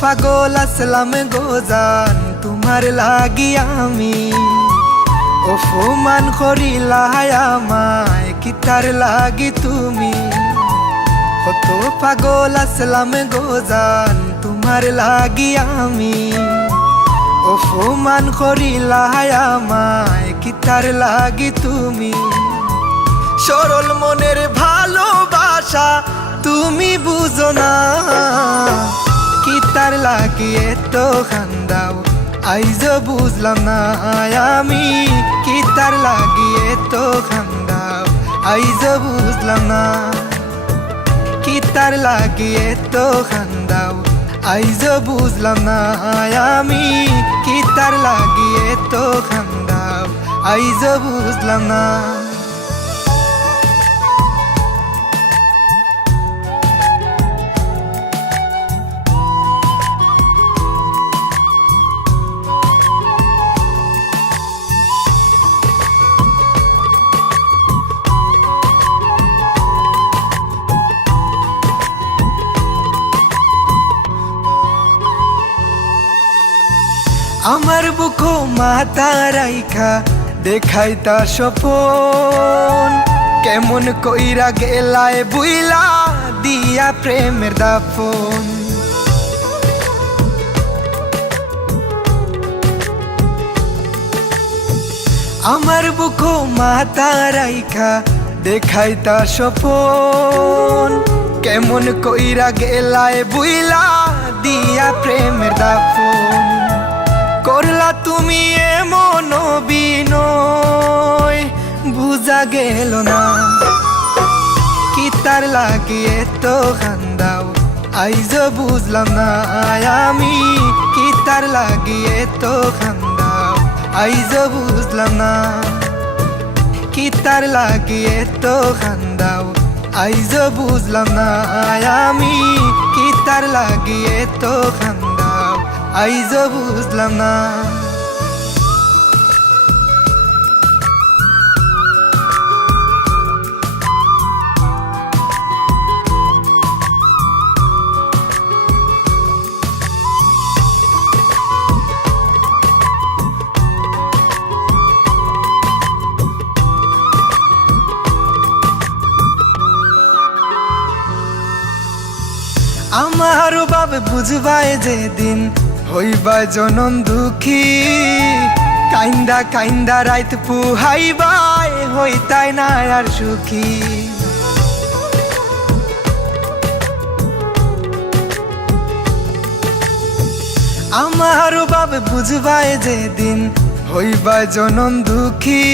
পাগল আসলাম গোজান তোমার লাগি আমি, অপমান করিলা আমায় কিতার লাগি তুমি। কত পাগল আসলাম গোজান তোমার লাগি আমি, অপমান করিলা আমায় কিতার লাগি তুমি। সরল মনের ভালোবাসা তুমি বুঝো না, কিতার লাগি এত খান্দাও আইজ বুঝলাম না আমি। কিতার লাগি এত খান্দাও আইজ বুঝলাম না, কিতার লাগি এত খান্দাও আইজ বুঝলাম না আমি। কিতার লাগি এত খান্দাও আইজ বুঝলাম না। আমার বুকো মাথা রাইখা দেখাইতা স্বপন, কেমন কইরা গেলায় বুইলা দিয়া প্রেমের দাফন। আমার বুকো মাথা রাইখা দেখাইতা স্বপন, কেমন কইরা গেলায় বুইলা দিয়া প্রেমের দাফন। করলা তুমি এমন বিনয় বুঝা গেল না, কিতার লাগি এত খান্দাও আইজ বুঝলাম না আমি। কিতার লাগি এত খান্দাও আইজ বুঝলাম না, কিতার লাগি এত খান্দাও আইজ বুঝলাম না আমি। কিতার লাগি এত খান্দাও আইজ বুঝলাম না। আমার বাপ বুঝবাই যেদিন হইবা জনম দুঃখী, কাইন্দা কাইন্দা রাইত পুহাইবাই হইতাই না আর সুখী। আমার বাপ বুঝবাই যেদিন হইবা জনম দুঃখী,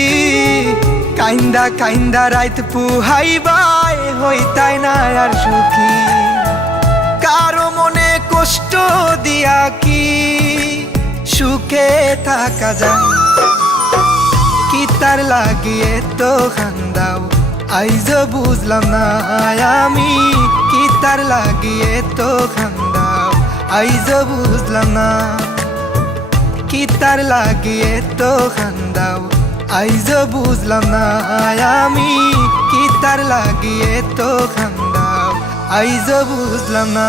কাইন্দা কাইন্দা রাইত পুহাইবাই হইতাই না আর সুখী। কারো মনে কষ্ট দিয়া কি সুখে থাকা যায়, কিতার লাগি এত খান্দাও আইজ বুঝলাম না আমি। কিতার লাগি এত খান্দাও আইজ বুঝলাম না, কিতার লাগি এত খান্দাও আইজ বুঝলাম না আমি। কিতার লাগি এত খান্দাও আইজ বুঝলাম না।